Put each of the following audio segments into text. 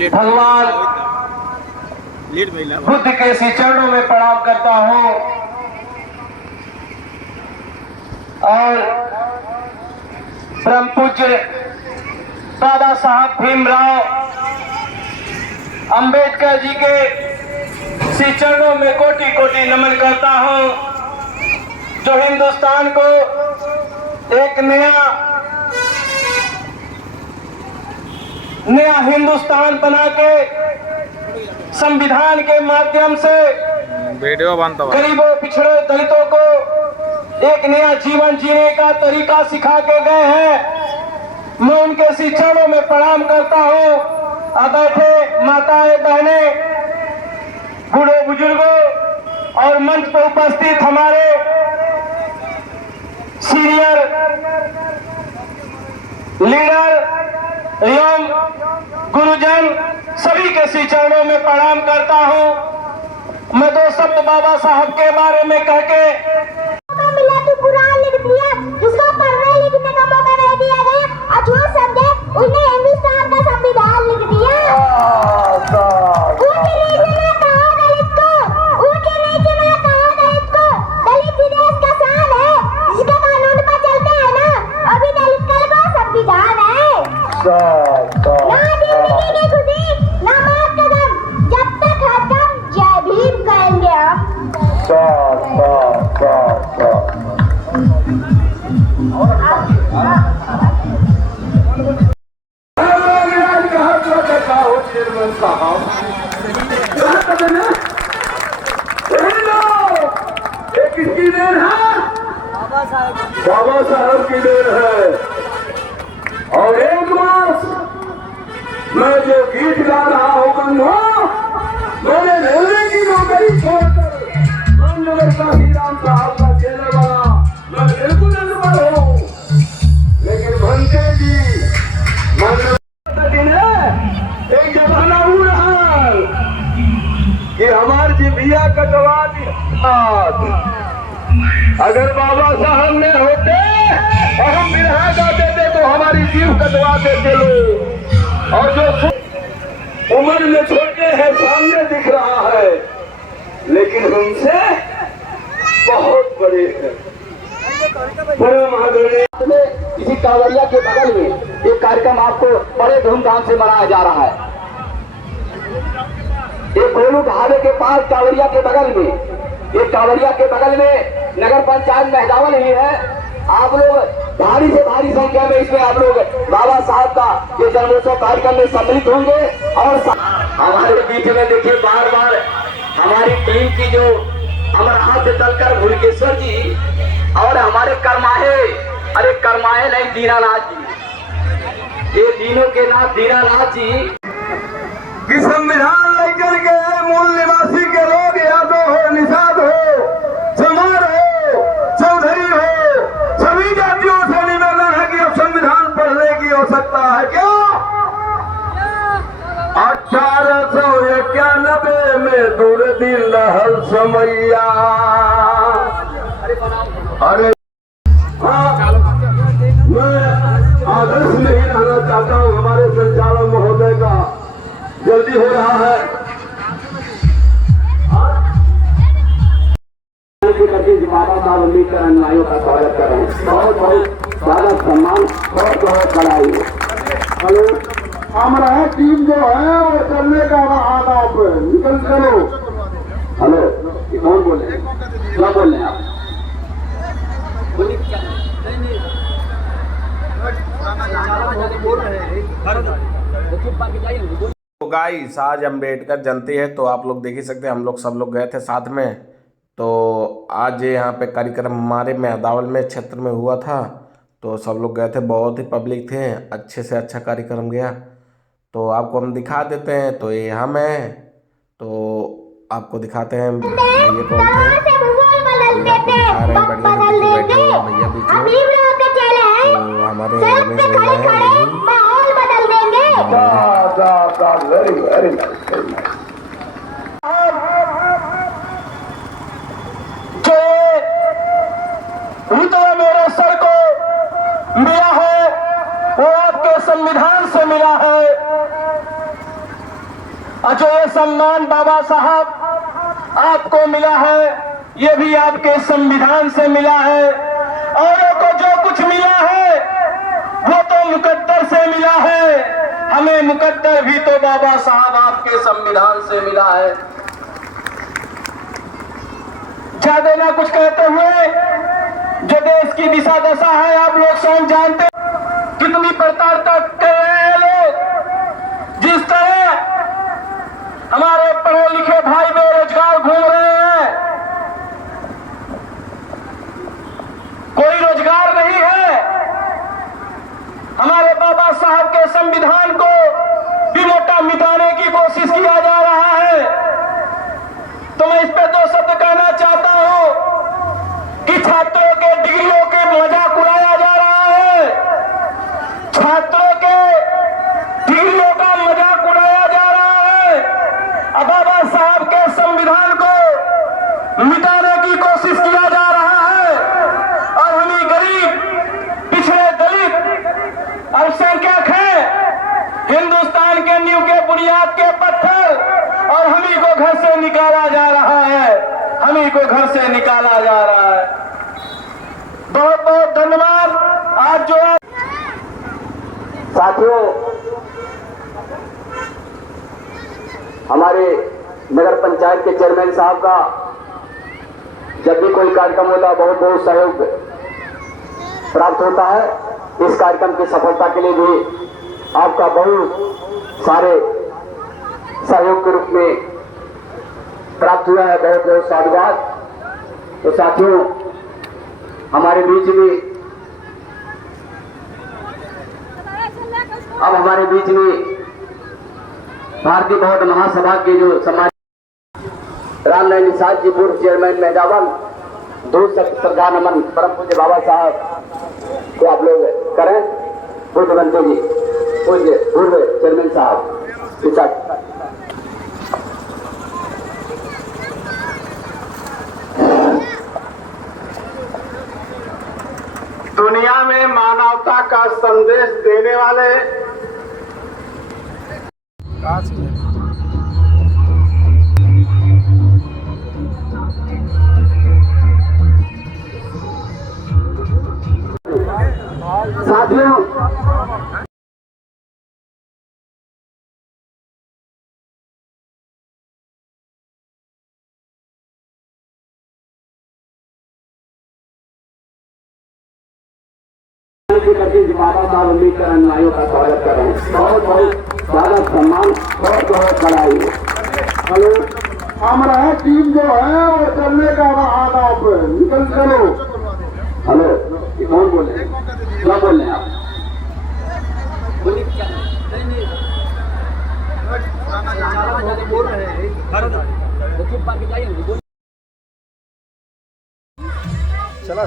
भगवान बुद्ध के श्री चरणों में प्रणाम करता हूँ और परम पूज्य दादा साहब भीमराव अंबेडकर जी के श्री चरणों में कोटि कोटि नमन करता हूँ, जो हिंदुस्तान को एक नया हिंदुस्तान बना के संविधान के माध्यम से गरीबों पिछड़े दलितों को एक नया जीवन जीने का तरीका सिखा के गए हैं। मैं उनके श्री चरणों में प्रणाम करता हूँ। बैठे माताएं बहने बूढ़े बुजुर्गों और मंच पर उपस्थित हमारे सीनियर लीडर एवं गुरुजन सभी के श्री चरणों में प्रणाम करता हूँ। मैं 2 शब्द बाबा साहब के बारे में कह के मिला तो कुरान लिख दिया, जिसको पढ़ने लिखने का मौका नहीं दिया गया और जो समझे उसने हिंदुस्तान का संविधान लिख दिया। ऊंचे नीचे में कहा दलित को, ऊंचे नीचे में कहा दलित को, दलित ही देश का शान है, जिसके कानून पर चलते हैं ना, अभी दलित कल का संविधान है। ना जिंदगी की खुशी ना मौत का गम, जब तक है दम जय भीम कहेंगे हम। किसकी देन है? बाबा साहब की देन है। और एक मास मैं जो गीत गा रहा हूँ बंधुओं, मैंने रेलवे की नौकरी छोड़कर रामनगर का हीराम साहब का चेला बना। मैं बिल्कुल अनपढ़ हूँ, लेकिन भंते जी दिन है एक जमाना हो रहा कि हमारे जिभिया कटवा दिया। अगर बाबा साहब ने होते और हम बिरहा गाते थे तो हमारी जीव कटवा देते लोग। और जो उम्र में छोटे हैं सामने दिख रहा है, लेकिन हमसे बहुत बड़े हैं। इसी कांवरिया के बगल में एक कार्यक्रम आपको बड़े धूमधाम से मनाया जा रहा है। एक गोलू ढाबे के पास कांवरिया के बगल में, एक कांवरिया के बगल में नगर पंचायत मेहदावल ही है। आप लोग भारी से भारी संख्या में इसमें आप लोग बाबा साहब का ये जन्मोत्सव कार्यक्रम में सम्मिलित होंगे। और हमारे बीच में देखिए बार बार हमारी टीम की जो अमरनाथ दलकर भुलकेश्वर जी और हमारे करमाहे, अरे करमाहे नहीं दीनानाथ जी, ये तीनों के नाथ दीनानाथ जी कि संविधान लेकर के मूल निवासी के लोग यादव हो, निषाद हो, चमार हो, चौधरी हो, सभी जातियों से निवेदन है कि अब संविधान पढ़ने की आवश्यकता है। क्या 1891 में दूरदीन लहल समैया। अरे हाँ, मैं आदर्श में ही रहना चाहता हूँ। हमारे संचालक महोदय का जल्दी हो रहा है। बाबा साहब अम्बेडकर अनुयायियों का स्वागत कर रहे हैं। बहुत बहुत ज्यादा सम्मान, बहुत बहुत बधाई। हेलो, हमारा टीम जो है वो चलने का आना पे निकल चलो। हेलो, ये कौन बोल रहे हैं? क्या बोल रहे हैं आप? तो गाइस आज अम्बेडकर जयंती है, तो आप लोग देख ही सकते हैं, हम लोग सब लोग गए थे साथ में। तो आज यहाँ पे कार्यक्रम हमारे मेहदावल में क्षेत्र में हुआ था, तो सब लोग गए थे, बहुत ही पब्लिक थे, अच्छे से अच्छा कार्यक्रम गया। तो आपको हम दिखा देते हैं। तो ये हम हैं, तो आपको दिखाते हैं भैया कौन थे। दिखा रहे हैं बढ़िया से, बैठे हुए भैया बीच में। तो हमारे रमेश भैया हैं, वेरी जो मेरे सर को मिला है वो आपके संविधान से मिला है। और जो ये सम्मान बाबा साहब आपको मिला है, ये भी आपके संविधान से मिला है। औरों को जो कुछ मिला है वो तो मुकद्दर से मिला है, हमें मुकद्दर भी तो बाबा साहब आपके संविधान से मिला है। ज्यादा ना कुछ कहते हुए, जो देश की दिशा दशा है आप लोग स्वयं जानते हैं। कितनी प्रताड़ना कर रहे हैं लोग। जिस तरह हमारे पढ़े लिखे भाई बेरोजगार घूम रहे हैं, कोई रोजगार नहीं है। हमारे बाबा साहब के संविधान को बिमोटा मिटाने की कोशिश किया जा रहा है। तो मैं इस पे दो शब्द कहना चाहता हूं कि छात्रों के डिग्रियों के मजाक उड़ाया जा रहा है। छात्रों के डिग्रियों का मजाक उड़ाया जा रहा है। अब बाबा साहब के संविधान को मिटाने की कोशिश किया जा रहा है। और हम ही गरीब, पिछड़े, दलित, अल्पसंख्यक हैं, हिंदुस्तान के नींव के बुनियाद के पत्थर, और हम ही को घर से निकाला जा रहा है। हम ही को घर से निकाला जा रहा है। बहुत बहुत धन्यवाद। आज जो है साथियों, हमारे नगर पंचायत के चेयरमैन साहब का जब भी कोई कार्यक्रम होता है बहुत बहुत सहयोग प्राप्त होता है। इस कार्यक्रम की सफलता के लिए भी आपका बहुत सारे सहयोग के रूप में प्राप्त हुआ है। बहुत बहुत साधुवाद। तो साथियों, हमारे बीच में अब हमारे बीच में भारतीय बौद्ध महासभा के जो समाज रामनारायण निषाद जी, पूर्व चेयरमैन मेहदावल, दूर श्रद्धा नमन परम पूज्य बाबा साहब को आप लोग करें। पूर्व मंत्री जी, पूज्य पूर्व चेयरमैन साहब, दुनिया में मानवता का संदेश देने वाले साथियों, बाबा साहब अम्बेडकर अनुयायियों का स्वागत कर रहे हैं। बहुत बहुत ज्यादा सम्मान, बहुत बहुत बधाई। हेलो, हम रहे टीम जो है वो चलने का बहाना पे निकल चलो। हेलो, कौन बोल रहे हैं? क्या बोल रहे हैं आप? चला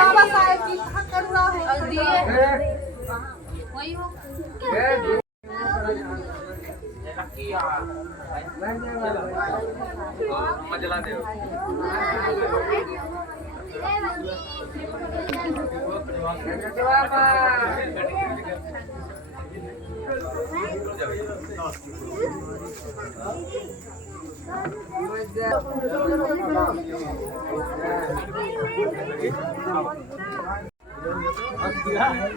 बाबा साहेब की हक कर रहा है वही हो मजला दे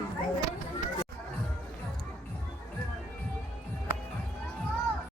Thank you.